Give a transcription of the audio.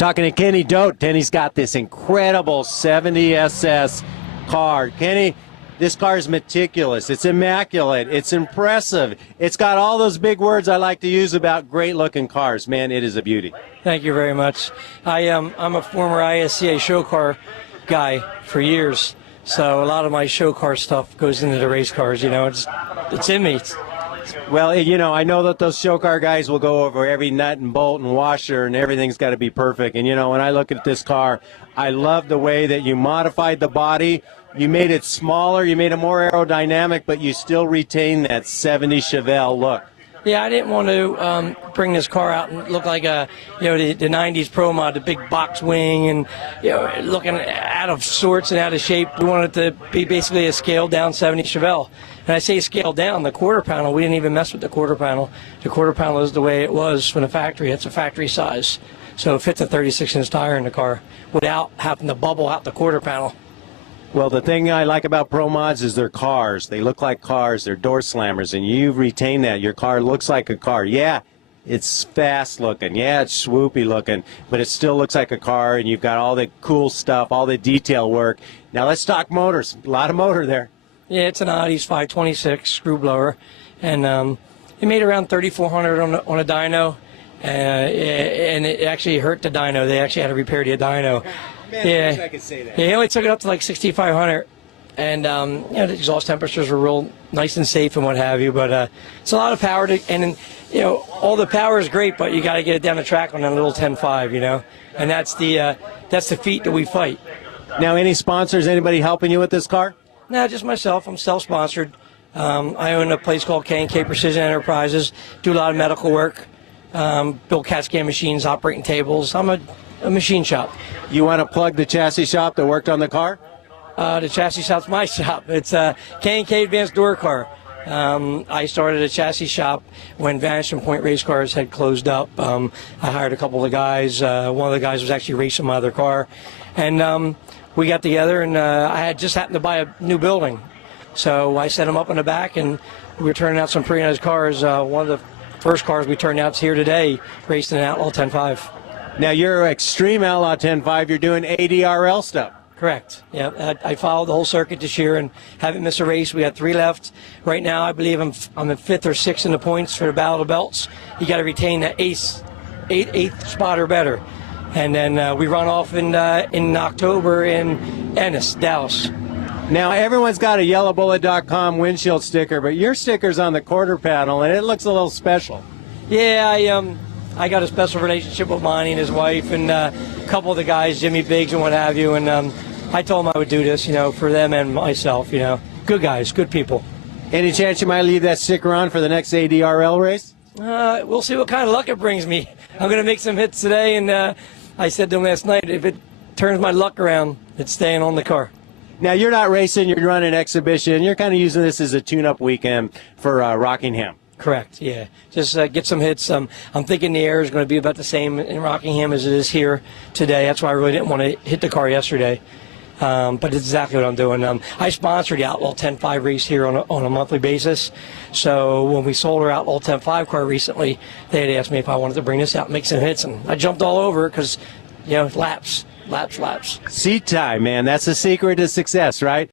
Talking to Kenny Doak. Kenny's got this incredible 70 SS car. Kenny, this car is meticulous. It's immaculate. It's impressive. It's got all those big words I like to use about great-looking cars. Man, it is a beauty. Thank you very much. I'm a former ISCA show car guy for years, so a lot of my show car stuff goes into the race cars. You know, it's in me. Well, you know, I know that those show car guys will go over every nut and bolt and washer and everything's got to be perfect. And, you know, when I look at this car, I love the way that you modified the body. You made it smaller, you made it more aerodynamic, but you still retain that 70 Chevelle look. Yeah, I didn't want to bring this car out and look like the 90s Pro Mod, the big box wing, and looking out of sorts and out of shape. We wanted it to be basically a scaled down 70 Chevelle. And I say scaled down, the quarter panel, we didn't even mess with the quarter panel. The quarter panel is the way it was from the factory. It's a factory size. So it fits a 36-inch tire in the car without having to bubble out the quarter panel. Well, the thing I like about Pro Mods is they're cars. They look like cars. They're door slammers, and you retain that. Your car looks like a car. Yeah, it's fast looking. Yeah, it's swoopy looking, but it still looks like a car, and you've got all the cool stuff, all the detail work. Now let's talk motors. A lot of motor there. Yeah, it's an Audis 526 screw blower, and it made around 3,400 on a dyno, and it actually hurt the dyno. They actually had to repair the dyno. Man, yeah, I wish I could say that. Yeah, he only took it up to like 6,500, and the exhaust temperatures were real nice and safe and what have you. But it's a lot of power and all the power is great, but you got to get it down the track on a little 10.5, and that's the feat that we fight. Now, any sponsors? Anybody helping you with this car? No, just myself. I'm self-sponsored. I own a place called K&K Precision Enterprises. Do a lot of medical work. Build CAT scan machines, operating tables. I'm a machine shop. You want to plug the chassis shop that worked on the car? The chassis shop's my shop. It's K&K Advanced Door Car. I started a chassis shop when Vanishing Point Race Cars had closed up. I hired a couple of guys. One of the guys was actually racing my other car. And we got together, and I had just happened to buy a new building. So I set them up in the back, and we were turning out some pretty nice cars. One of the first cars we turned out's here today, racing an Outlaw 10.5. Now, you're Extreme Outlaw 10.5. You're doing ADRL stuff. Correct. Yeah, I followed the whole circuit this year and haven't missed a race. We got 3 left. Right now, I believe I'm in 5th or 6th in the points for the Battle of the Belts. You got to retain that eighth spot or better. And then we run off in October in Ennis, Dallas. Now, everyone's got a yellowbullet.com windshield sticker, but your sticker's on the quarter panel, and it looks a little special. Yeah, I got a special relationship with Monty and his wife and a couple of the guys, Jimmy Biggs and what have you, and I told them I would do this, for them and myself, Good guys, good people. Any chance you might leave that sticker on for the next ADRL race? We'll see what kind of luck it brings me. I'm going to make some hits today, and I said to him last night, if it turns my luck around, it's staying on the car. Now, you're not racing, you're running exhibition. You're kind of using this as a tune-up weekend for Rockingham. Correct, yeah. Just get some hits. I'm thinking the air is going to be about the same in Rockingham as it is here today. That's why I really didn't want to hit the car yesterday. But it's exactly what I'm doing. I sponsored the Outlaw 10.5 race here on a monthly basis. So when we sold our Outlaw 10.5 car recently, they had asked me if I wanted to bring this out and make some hits. And I jumped all over it because, laps. Seat time, man. That's the secret to success, right?